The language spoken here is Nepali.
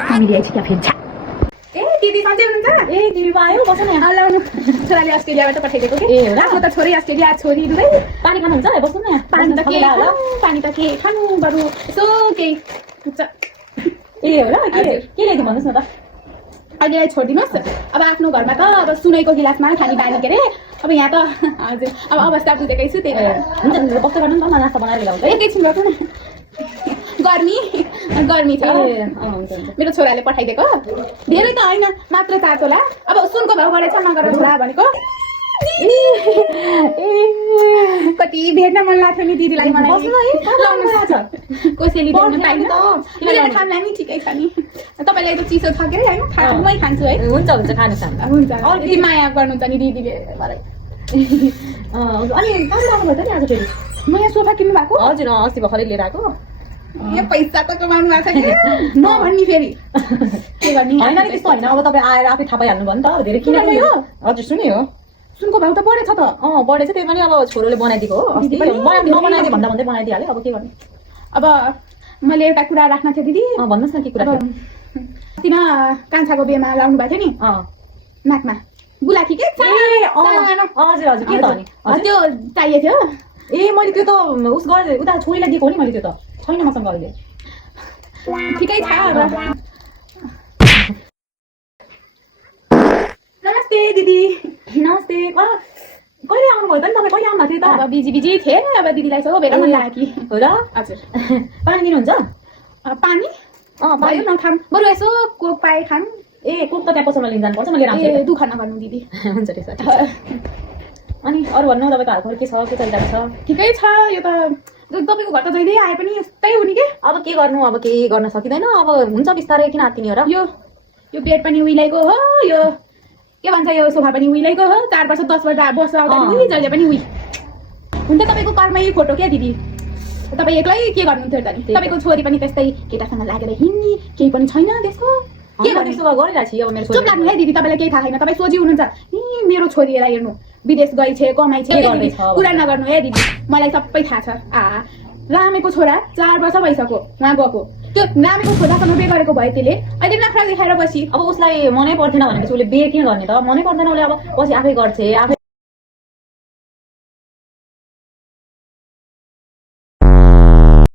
family आइछ क्या फेरि ए दिदी सन्चै हुनुहुन्छ ए तिमी पो आयौ बस न यहाँ आउनु छोराले अस्ट्रेलियाबाट पठाइदिएको कि ए होला म त छोरी अस्ट्रेलिया छोरी दुवै पानी खानुहुन्छ बस्नु न यहाँ पानी त के खानु बरु यसो केही ए होला के ल्याइदिउँ भन्नुहोस् न त अहिले छोडिदिनुहोस् अब आफ्नो घरमा त अब सुनैको गिलासमा खाने बानी के अरे अब यहाँ त हजुर अब अवस्था बुझेकै छु त्यही भएर हुन्छ बस्दै गर्नु नि त नास्ता बनाएर ल्याउँछ एकैछिन गर्नु न गर्मी छ मेरो छोराले पठाइदिएको धेरै त होइन मात्र 4 तोला अब सुनको भाउ बढेछ मगर छोरा भनेको कति भेट्न मन लाग्थ्यो नि दिदीलाई मलाई कसैले खाना नि ठिकै छ नि तपाईँलाई त चिसो छ के अरे होइन मै खान्छु है हुन्छ खानु हुन्छ यति माया गर्नुहुन्छ नि दिदीले मलाई अनि कहाँ जानुभयो त नि आज फेरि नयाँ सोफा किन्नु भएको हजुर अस्ति भर्खरै लिएर आएको ए पैसा त कमाउनु भएको छ कि नभन्नी फेरि के गर्ने होइन नि त्यस्तो होइन अब तपाईँ आएर आफै थाहा पाइहाल्नु भयो नि त धेरै किन हजुर सुने हो सुनको भाउ त बढेछ त बढेछ त्यही पनि अब छोरोले बनाइदिएको हो अस्ति नबनाइदिए भन्दा भन्दै बनाइदिइहाल्यो अब के गर्ने अब मैले एउटा कुरा राख्न थियो दिदी भन्नुहोस् न के कुरा तिन कान्छाको बिहेमा लाउनु भएको थियो नि नाकमा बुलाकी के हजुर हजुर के त अनि त्यो चाहिएको थियो ए मैले त्यो त उस गरेँ उता छोरीलाई दिएको हो नि मैले त्यो त छैन मसँग अहिले ठिकै छ अब नमस्ते दिदी नमस्ते कहिले आउनुभयो त नि तपाईँ कहिले आउनु भएको थियो त अब बिजी थिएँ अब दिदीलाई यसो भेट्न मन लाग्यो कि हो र हजुर पानी दिनुहुन्छ पानी भयो न खाम बरु यसो कोक पाए खाम ए कोक त त्यहाँ पसलमा लिन जानुपर्छ मैले राख्छु दुःख नगर्नु दिदी हुन्छ त्यसो अनि अरू भन्नु तपाईको हालखबर के छ के चलिरहेको छ ठिकै छ यो त तपाईँको घर त जहिले आए पनि यस्तै हो नि के अब के गर्नु अब केही गर्न सकिँदैन अब हुन्छ बिस्तारै किन हात्तिनी हो र यो बेड पनि उहिलेको हो यो के भन्छ यो सोफा पनि उहिलेको हो 4 वर्ष 10 वर्ष बस्छ उही जहिले पनि उही हुन्छ तपाईँको कर्मै खोटो क्या दिदी तपाईँ एक्लै के गर्नुहुन्थ्यो त नि तपाईँको छोरी पनि त्यस्तै केटासँग लागेर हिँड्ने केही पनि छैन त्यसको के गर्ने त्यसो गरिरहेको छु अब मेरो चुप लाग्नु है दिदी तपाईँलाई केही थाहा छैन तपाईँ सोझी हुनुहुन्छ मेरो छोरीलाई हेर्नु विदेश गई छे कमाइ छे कुरा नगर्नु है दिदी मलाई सबै थाहा छ रामेको छोरा 4 वर्ष भइसक्यो उहाँ गएको त्यो रामेको छोरासँग बे गरेको भयो त्यसले अहिले नखरा देखाएर बसी अब उसलाई मनै पर्दैन भनेपछि उसले बे किन गर्ने त मनै पर्दैन उसले अब पछि आफै गर्छ आफै